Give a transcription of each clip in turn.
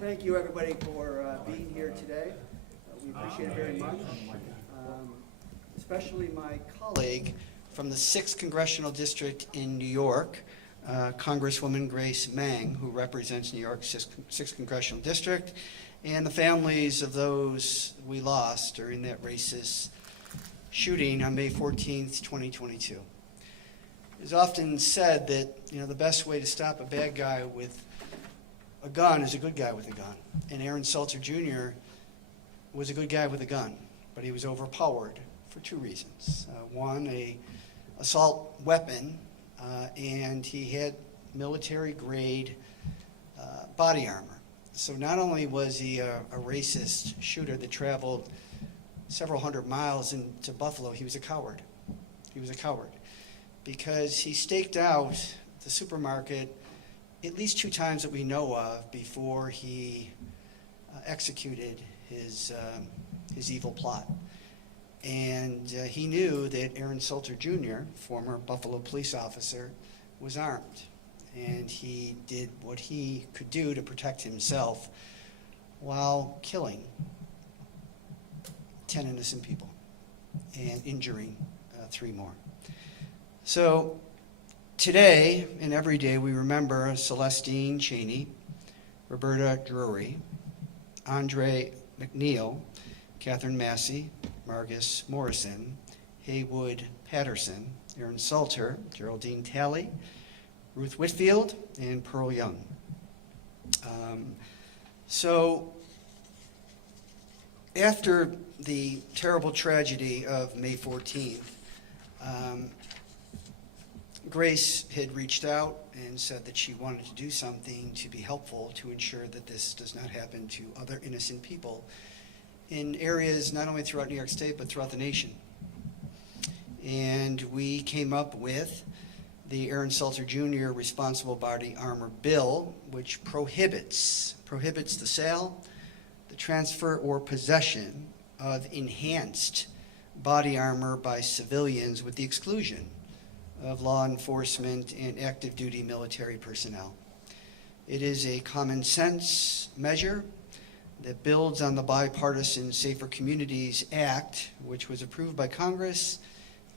Thank you, everybody, for being here today. We appreciate it very much, especially my colleague from the 6th Congressional District in New York, Congresswoman Grace Meng, who represents New York's 6th Congressional District, and the families of those we lost during that racist shooting on May 14th, 2022. It's often said that, the best way to stop a bad guy with a gun is a good guy with a gun. And Aaron Salter Jr. was a good guy with a gun, but he was overpowered for two reasons. One, a assault weapon, and he had military-grade body armor. So not only was he a racist shooter that traveled several hundred miles into Buffalo, he was a coward. He was a coward because he staked out the supermarket at least 2 times that we know of before he executed his evil plot. And he knew that Aaron Salter Jr., former Buffalo police officer, was armed. And he did what he could do to protect himself while killing 10 innocent people and injuring 3 more. So today and every day we remember Celestine Cheney, Roberta Drury, Andre McNeil, Catherine Massey, Margus Morrison, Haywood Patterson, Aaron Salter, Geraldine Talley, Ruth Whitfield, and Pearl Young. So after the terrible tragedy of May 14th, Grace had reached out and said that she wanted to do something to be helpful to ensure that this does not happen to other innocent people in areas not only throughout New York State but throughout the nation. And we came up with the Aaron Salter Jr. Responsible Body Armor Bill, which prohibits the sale, the transfer, or possession of enhanced body armor by civilians with the exclusion of law enforcement and active duty military personnel. It is a common sense measure that builds on the bipartisan Safer Communities Act, which was approved by Congress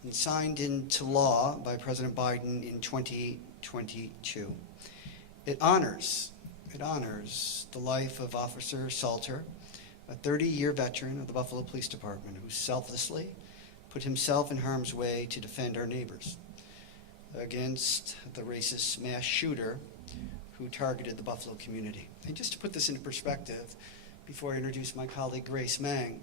and signed into law by President Biden in 2022. It honors the life of Officer Salter, a 30-year veteran of the Buffalo Police Department who selflessly put himself in harm's way to defend our neighbors against the racist mass shooter who targeted the Buffalo community. And just to put this into perspective, before I introduce my colleague Grace Meng,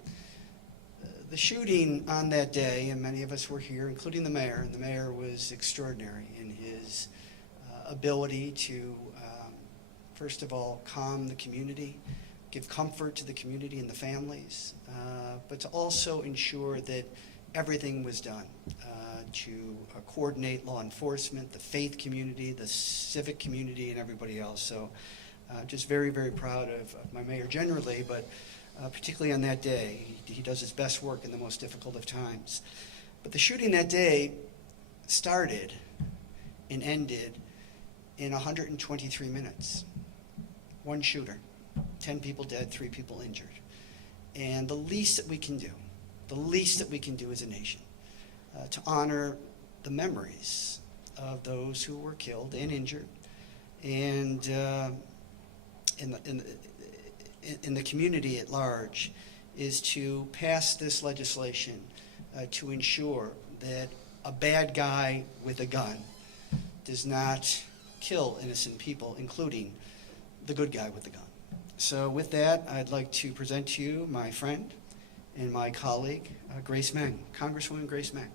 the shooting on that day, and many of us were here, including the mayor, and the mayor was extraordinary in his ability to, first of all, calm the community, give comfort to the community and the families, but to also ensure that everything was done to coordinate law enforcement, the faith community, the civic community, and everybody else. So just very, very proud of my mayor generally, but particularly on that day. He does his best work in the most difficult of times. But the shooting that day started and ended in 123 minutes. One shooter, 10 people dead, 3 people injured. And the least that we can do as a nation, to honor the memories of those who were killed and injured, and in the community at large, is to pass this legislation to ensure that a bad guy with a gun does not kill innocent people, including the good guy with the gun. So with that, I'd like to present to you my friend and my colleague, Grace Meng, Congresswoman Grace Meng.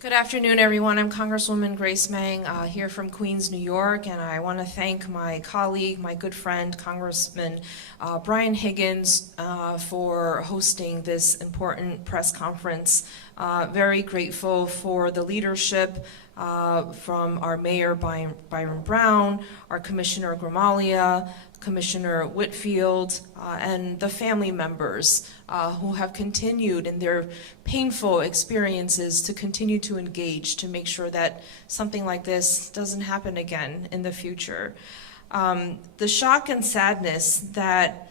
Good afternoon, everyone. I'm Congresswoman Grace Meng here from Queens, New York, and I want to thank my colleague, my good friend, Congressman Brian Higgins, for hosting this important press conference. Very grateful for the leadership from our Mayor Byron Brown, our Commissioner Gramalia, Commissioner Whitfield, and the family members who have continued in their painful experiences to continue to engage to make sure that something like this doesn't happen again in the future. The shock and sadness that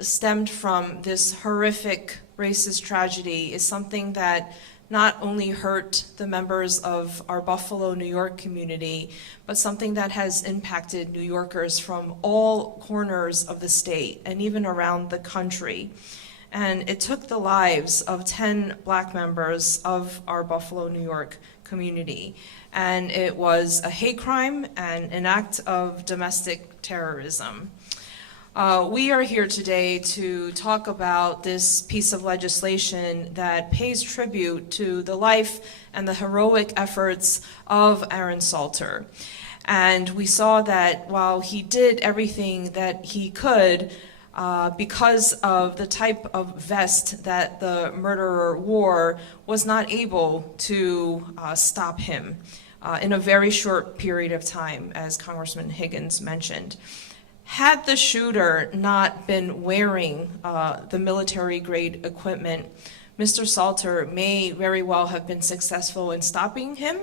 stemmed from this horrific racist tragedy is something that not only hurt the members of our Buffalo, New York community, but something that has impacted New Yorkers from all corners of the state and even around the country. And it took the lives of 10 Black members of our Buffalo, New York community. And it was a hate crime and an act of domestic terrorism. We are here today to talk about this piece of legislation that pays tribute to the life and the heroic efforts of Aaron Salter. And we saw that while he did everything that he could, because of the type of vest that the murderer wore, was not able to stop him in a very short period of time, as Congressman Higgins mentioned. Had the shooter not been wearing the military-grade equipment, Mr. Salter may very well have been successful in stopping him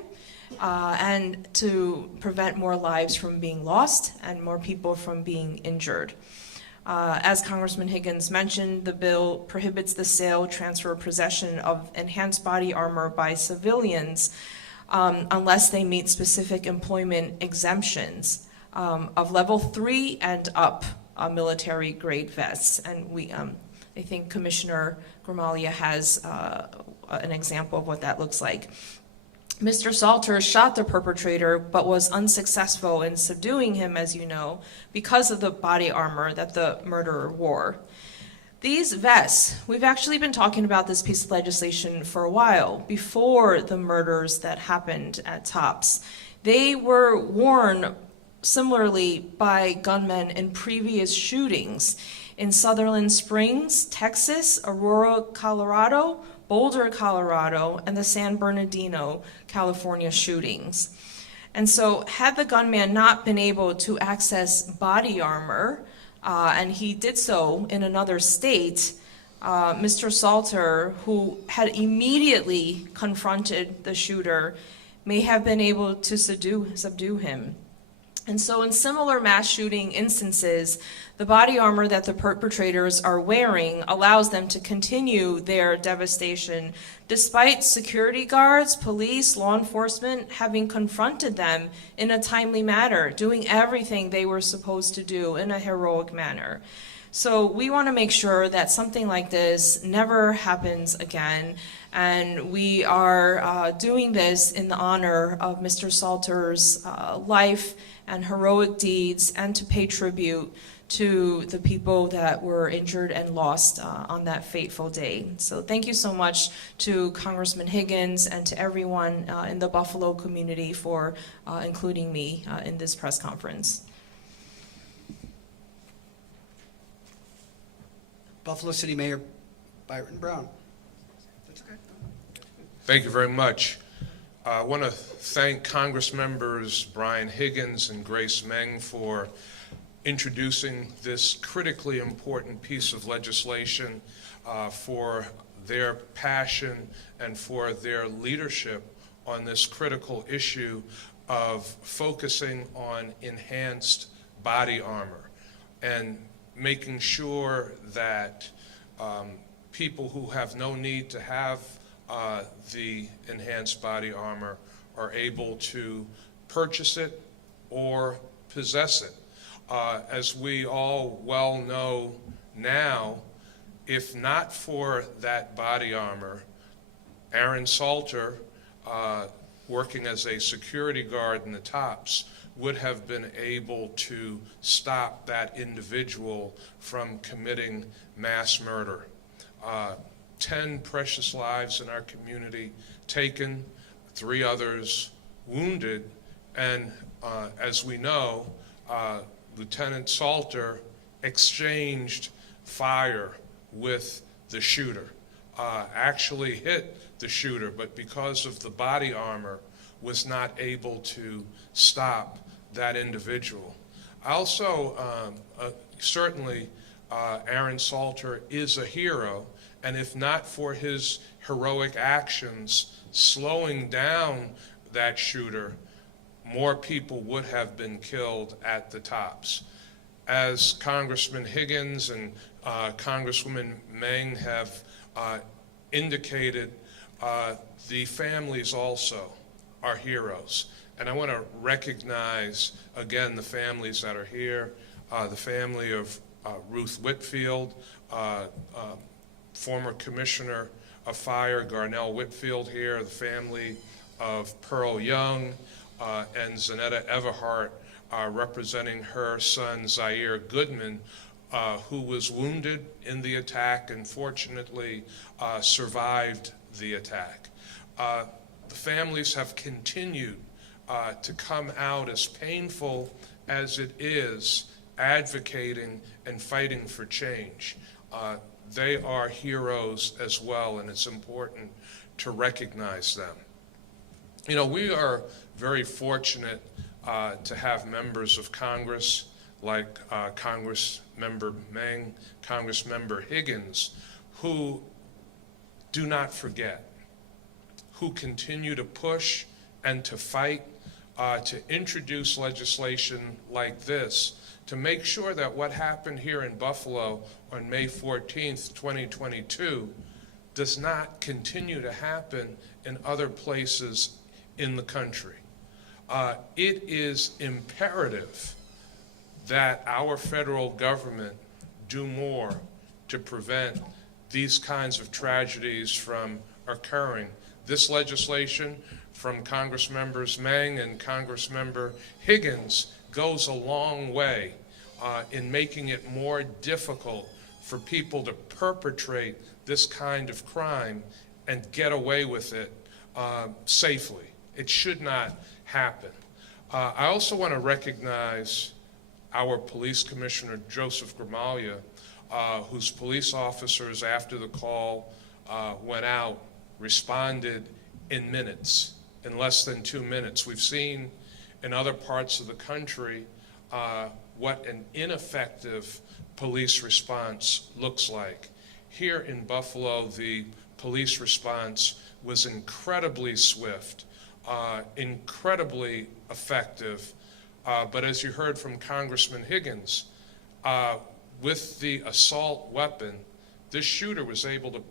and to prevent more lives from being lost and more people from being injured. As Congressman Higgins mentioned, the bill prohibits the sale, transfer, or possession of enhanced body armor by civilians unless they meet specific employment exemptions of level 3 and up military grade vests. And I think Commissioner Gramalia has an example of what that looks like. Mr. Salter shot the perpetrator but was unsuccessful in subduing him, as you know, because of the body armor that the murderer wore. These vests, we've actually been talking about this piece of legislation for a while, before the murders that happened at Tops. They were worn similarly by gunmen in previous shootings in Sutherland Springs, Texas, Aurora, Colorado, Boulder, Colorado, and the San Bernardino, California shootings. And so had the gunman not been able to access body armor, and he did so in another state, Mr. Salter, who had immediately confronted the shooter, may have been able to subdue him. And so in similar mass shooting instances, the body armor that the perpetrators are wearing allows them to continue their devastation despite security guards, police, law enforcement having confronted them in a timely manner, doing everything they were supposed to do in a heroic manner. So we want to make sure that something like this never happens again, and we are doing this in the honor of Mr. Salter's life and heroic deeds, and to pay tribute to the people that were injured and lost on that fateful day. So thank you so much to Congressman Higgins and to everyone in the Buffalo community for including me in this press conference. Buffalo City Mayor Byron Brown. That's okay. Thank you very much. I want to thank Congressmembers Brian Higgins and Grace Meng for introducing this critically important piece of legislation, for their passion and for their leadership on this critical issue of focusing on enhanced body armor and making sure that people who have no need to have the enhanced body armor are able to purchase it or possess it. As we all well know now, if not for that body armor, Aaron Salter, working as a security guard in the Tops, would have been able to stop that individual from committing mass murder. 10 precious lives in our community taken, 3 others wounded, and as we know, Lieutenant Salter exchanged fire with the shooter, actually hit the shooter, but because of the body armor, was not able to stop that individual. Also, certainly, Aaron Salter is a hero, and if not for his heroic actions slowing down that shooter, more people would have been killed at the tops. As Congressman Higgins and Congresswoman Meng have indicated, the families also are heroes. And I want to recognize, again, the families that are here, the family of Ruth Whitfield, former Commissioner of Fire Garnell Whitfield here, the family of Pearl Young, and Zanetta Everhart, representing her son Zaire Goodman, who was wounded in the attack and fortunately survived the attack. The families have continued to come out, as painful as it is, advocating and fighting for change. They are heroes as well, and it's important to recognize them. You know, we are very fortunate to have members of Congress like Congressmember Meng, Congressmember Higgins, who do not forget, who continue to push and to fight to introduce legislation like this to make sure that what happened here in Buffalo on May 14th, 2022 does not continue to happen in other places in the country. It is imperative that our federal government do more to prevent these kinds of tragedies from occurring. This legislation from Congressmembers Meng and Congressmember Higgins goes a long way in making it more difficult for people to perpetrate this kind of crime and get away with it safely. It should not happen. I also want to recognize our Police Commissioner, Joseph Gramaglia, whose police officers, after the call went out, responded in minutes, in less than 2 minutes. We've seen in other parts of the country what an ineffective police response looks like. Here in Buffalo, the police response was incredibly swift, incredibly effective, but as you heard from Congressman Higgins, with the assault weapon, this shooter was able to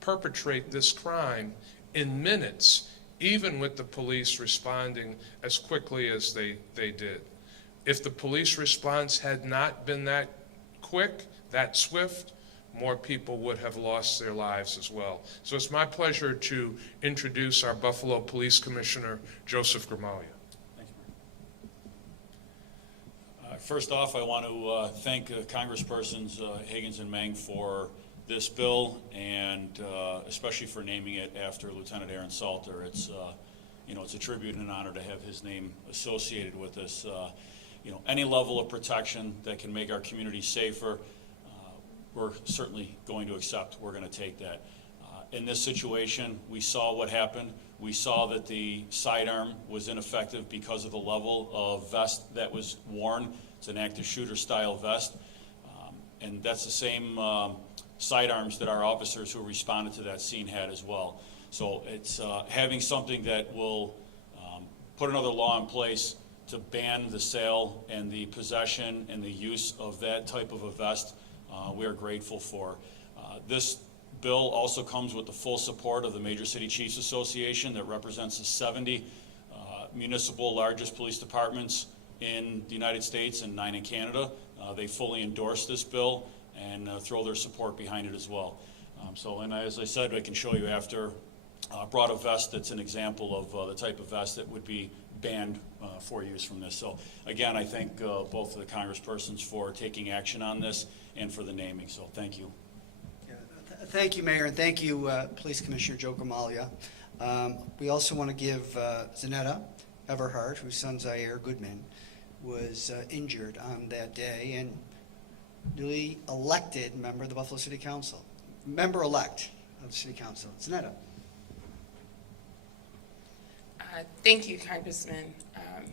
perpetrate this crime in minutes, even with the police responding as quickly as they did. If the police response had not been that quick, that swift, more people would have lost their lives as well. So it's my pleasure to introduce our Buffalo Police Commissioner, Joseph Gramaglia. Thanks, Mark. First off, I want to thank Congresspersons Higgins and Meng for this bill, and especially for naming it after Lieutenant Aaron Salter. It's it's a tribute and an honor to have his name associated with this. Any level of protection that can make our community safer, we're certainly going to accept. We're going to take that. In this situation, we saw what happened. We saw that the sidearm was ineffective because of the level of vest that was worn. It's an active shooter style vest. And that's the same sidearms that our officers who responded to that scene had as well. So it's having something that will put another law in place to ban the sale and the possession and the use of that type of a vest. We are grateful for. This bill also comes with the full support of the Major City Chiefs Association that represents the 70 municipal largest police departments in the United States and 9 in Canada. They fully endorse this bill and throw their support behind it as well. And as I said, I can show you after, brought a vest that's an example of the type of vest that would be banned for use from this. So again, I thank both of the congresspersons for taking action on this and for the naming. So thank you. Yeah, thank you, Mayor, and thank you, Police Commissioner Joe Gramaglia. We also want to give Zanetta Everhart, whose son Zaire Goodman was injured on that day, and newly elected member of the Buffalo City Council, member-elect of the City Council. Zanetta. Thank you, Congressman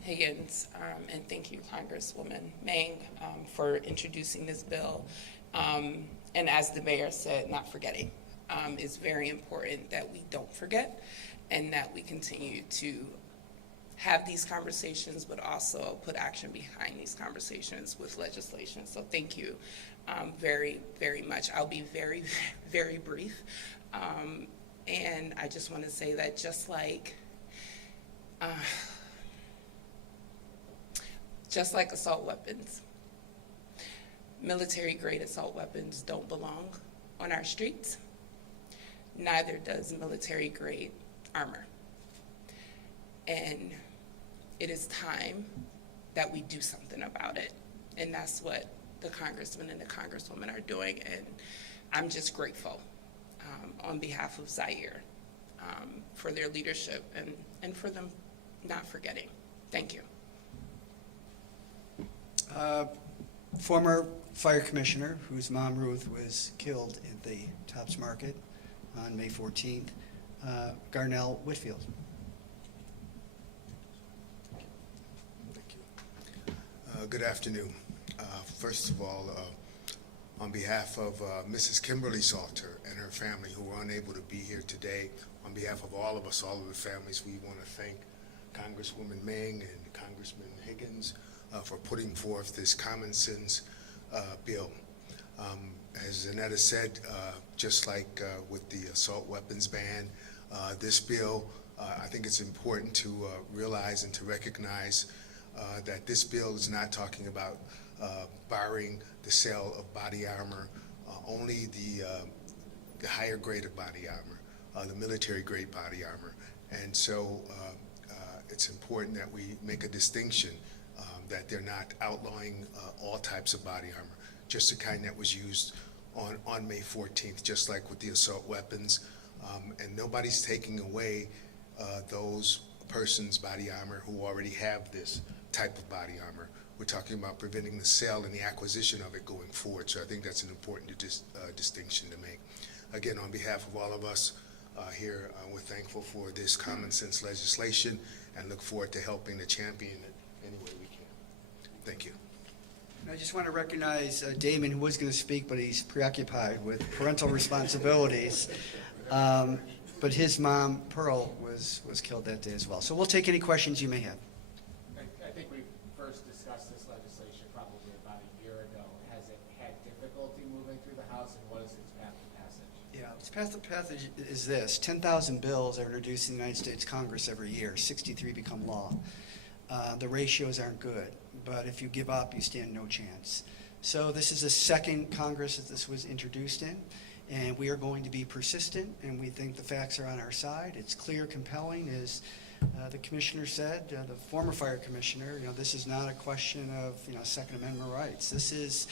Higgins, and thank you, Congresswoman Meng, for introducing this bill. And as the mayor said, not forgetting is very important, that we don't forget and that we continue to have these conversations, but also put action behind these conversations with legislation. So thank you very, very much. I'll be very, very brief. And I just want to say that just like assault weapons, military-grade assault weapons don't belong on our streets. Neither does military-grade armor. And it is time that we do something about it. And that's what the congressman and the congresswoman are doing. And I'm just grateful on behalf of Zaire for their leadership and for them not forgetting. Thank you. Former fire commissioner, whose mom Ruth was killed at the Tops Market on May 14th, Garnell Whitfield. Good afternoon. First of all, on behalf of Mrs. Kimberly Salter and her family who were unable to be here today, on behalf of all of us, all of the families, we want to thank Congresswoman Meng and Congressman Higgins for putting forth this common sense bill. As Zanetta said, just like with the assault weapons ban, this bill, I think it's important to realize and to recognize that this bill is not talking about barring the sale of body armor, only the higher grade of body armor, the military grade body armor. And so it's important that we make a distinction that they're not outlawing all types of body armor, just the kind that was used on May 14th, just like with the assault weapons. And nobody's taking away those persons' body armor who already have this type of body armor. We're talking about preventing the sale and the acquisition of it going forward. So I think that's an important distinction to make. Again, on behalf of all of us here, we're thankful for this common sense legislation and look forward to helping to champion it any way we can. Thank you. And I just want to recognize Damon, who was going to speak, but he's preoccupied with parental responsibilities. But his mom, Pearl, was killed that day as well. So we'll take any questions you may have. I think we first discussed this legislation probably about a year ago. Has it had difficulty moving through the House, and what is its path to passage? Yeah, its path to passage is this. 10,000 bills are introduced in the United States Congress every year. 63 become law. The ratios aren't good, but if you give up, you stand no chance. So this is the second Congress that this was introduced in, and we are going to be persistent, and we think the facts are on our side. It's clear, compelling, as the commissioner said, the former fire commissioner. This is not a question of Second Amendment rights. This is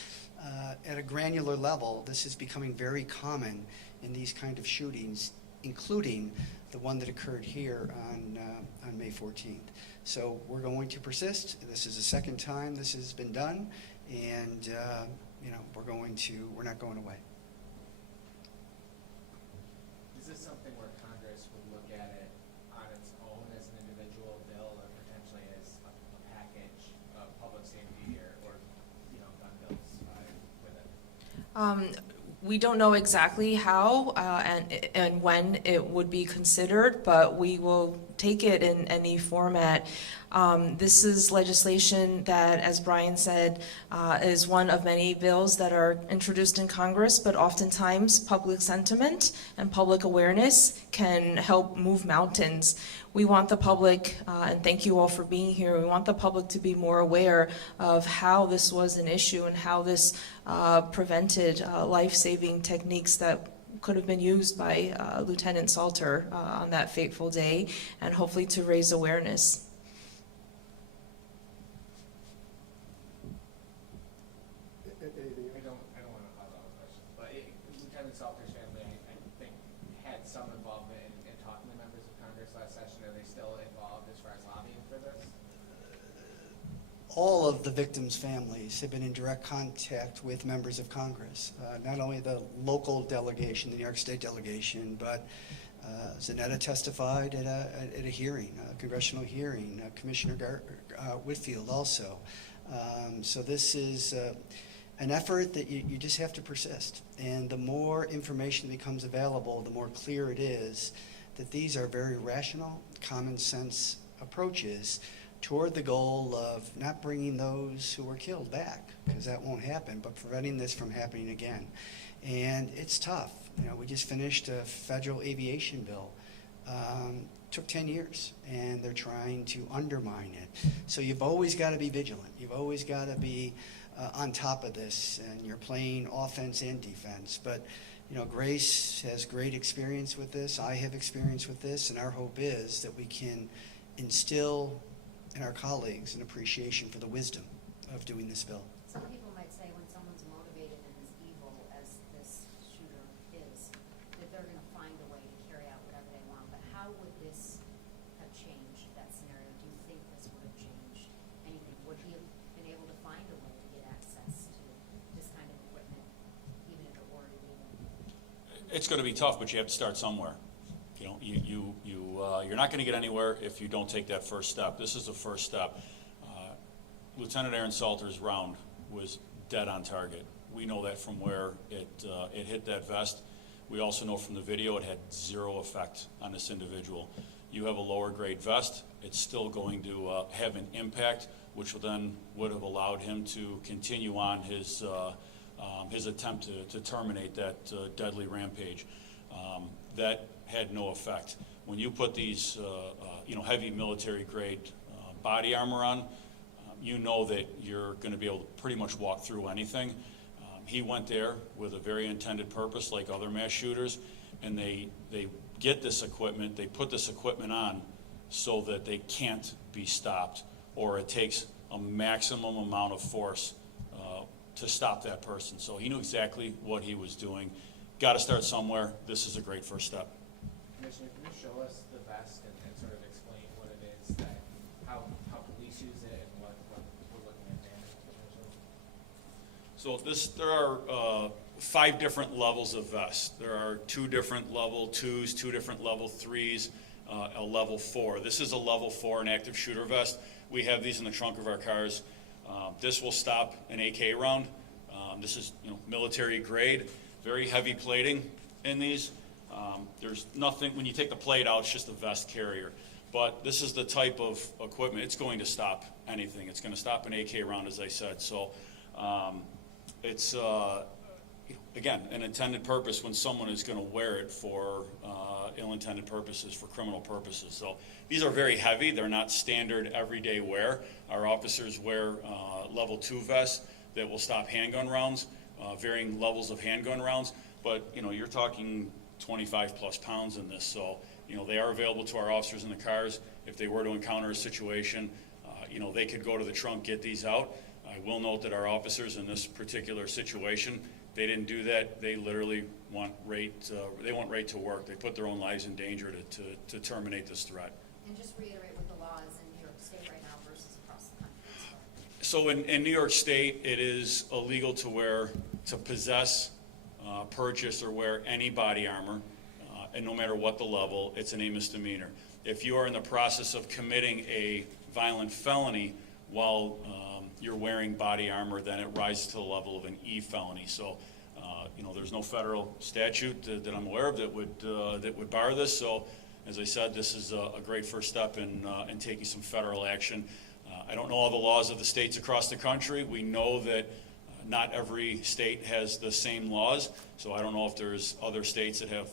at a granular level. This is becoming very common in these kind of shootings, including the one that occurred here on May 14th. So we're going to persist. This is the second time this has been done, and we're not going away. Is this something where Congress would look at it on its own as an individual bill, or potentially as a package of public safety or gun bills with it? We don't know exactly how and when it would be considered, but we will take it in any format. This is legislation that, as Brian said, is one of many bills that are introduced in Congress, but oftentimes public sentiment and public awareness can help move mountains. We want the public, and thank you all for being here, we want the public to be more aware of how this was an issue and how this prevented life-saving techniques that could have been used by Lieutenant Salter on that fateful day, and hopefully to raise awareness. I don't want to hog all the questions, but Lieutenant Salter's family, I think, had some involvement in talking to members of Congress last session. Are they still involved as far as lobbying for this? All of the victims' families have been in direct contact with members of Congress, not only the local delegation, the New York State delegation, but Zanetta testified at a hearing, a congressional hearing, Commissioner Whitfield also. So this is an effort that you just have to persist. And the more information that becomes available, the more clear it is that these are very rational, common sense approaches toward the goal of not bringing those who were killed back, because that won't happen, but preventing this from happening again. And it's tough. You know, we just finished a federal aviation bill. Took 10 years, and they're trying to undermine it. So you've always got to be vigilant. You've always got to be on top of this, and you're playing offense and defense. But, you know, Grace has great experience with this. I have experience with this, and our hope is that we can instill in our colleagues an appreciation for the wisdom of doing this bill. Some people might say when someone's motivated and as evil as this shooter is, that they're going to find a way to carry out whatever they want. But how would this have changed that scenario? Do you think this would have changed anything? Would he have been able to find a way to get access to this kind of equipment, even if it were illegal? It's going to be tough, but you have to start somewhere. You know, you're not going to get anywhere if you don't take that first step. This is the first step. Lieutenant Aaron Salter's round was dead on target. We know that from where it hit that vest. We also know from the video it had zero effect on this individual. You have a lower grade vest, it's still going to have an impact, which would have allowed him to continue on his attempt to terminate that deadly rampage. That had no effect. When you put these heavy military grade body armor on, you know that you're going to be able to pretty much walk through anything. He went there with a very intended purpose, like other mass shooters, and they get this equipment, they put this equipment on so that they can't be stopped, or it takes a maximum amount of force to stop that person. So he knew exactly what he was doing. Got to start somewhere. This is a great first step. Commissioner, can you show us the vest and sort of explain what it is that, how police use it and what we're looking at damage potentially? So there are 5 different levels of vest. There are 2 different level 2s, 2 different level 3s, a level 4. This is a level 4, an active shooter vest. We have these in the trunk of our cars. This will stop an AK round. This is military grade, very heavy plating in these. There's nothing, when you take the plate out, it's just a vest carrier. But this is the type of equipment, it's going to stop anything. It's going to stop an AK round, as I said. So it's, again, an intended purpose when someone is going to wear it for ill-intended purposes, for criminal purposes. So these are very heavy. They're not standard everyday wear. Our officers wear level 2 vests that will stop handgun rounds, varying levels of handgun rounds. But, you're talking 25 plus pounds in this. So, they are available to our officers in the cars. If they were to encounter a situation, they could go to the trunk, get these out. I will note that our officers in this particular situation, they didn't do that. They literally went right to work. They put their own lives in danger to terminate this threat. And just reiterate what the law is in New York State right now versus across the country. So in New York State, it is illegal to possess, purchase, or wear any body armor, and no matter what the level, it's a misdemeanor. If you are in the process of committing a violent felony while you're wearing body armor, then it rises to the level of an E felony. So, there's no federal statute that I'm aware of that would bar this. So, as I said, this is a great first step in taking some federal action. I don't know all the laws of the states across the country. We know that not every state has the same laws, so I don't know if there's other states that have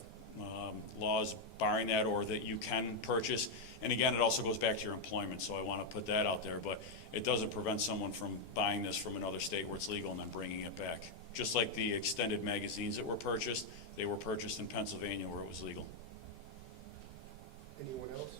laws barring that or that you can purchase. And again, it also goes back to your employment, so I want to put that out there. But it doesn't prevent someone from buying this from another state where it's legal and then bringing it back. Just like the extended magazines that were purchased, they were purchased in Pennsylvania where it was legal. Anyone else?